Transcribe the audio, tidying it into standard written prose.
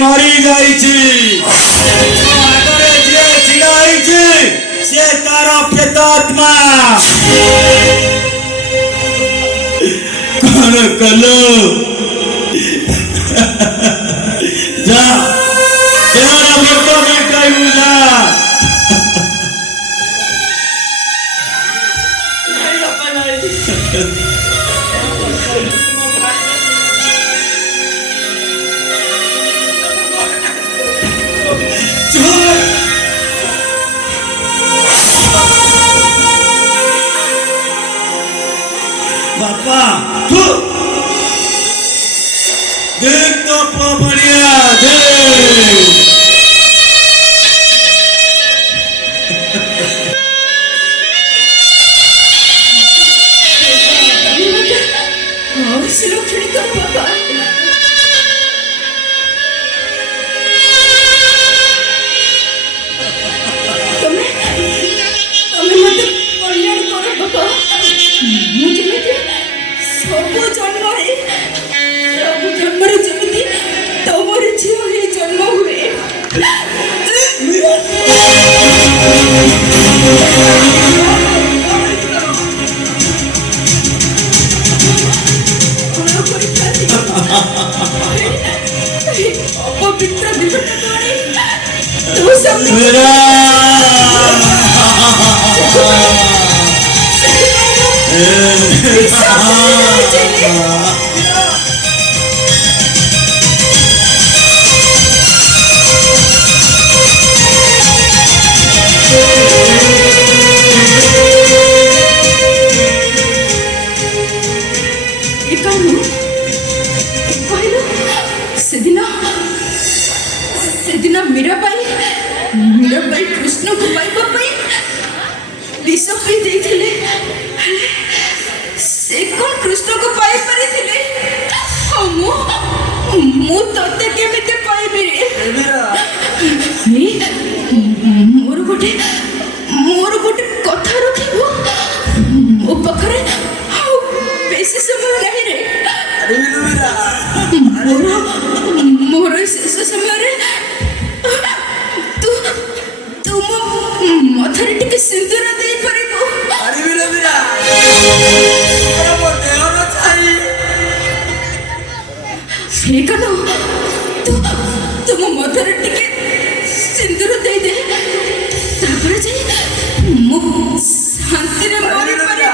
मरी जाइए से तार प्रेतात्मा कौन कलो जा तेरा बेटा बेटा जा बापा तू देख तो बढ़िया देख सेदिन मीराबाई कृष्ण को पाइबा विष पी देथिले से कोन कृष्ण को पाई परिथिले मु तते केमिते पाइबी रे मोर गोटे कथा रखिबो मो पखरे बेसी समय नहीं रे मोर शेष समय रे तू मथरे टिके सिंदूर दे परिबो अरे वीरा तुम मथरे टिके सिंदूर दे दे तापर जाई मु शांति रे मरे परे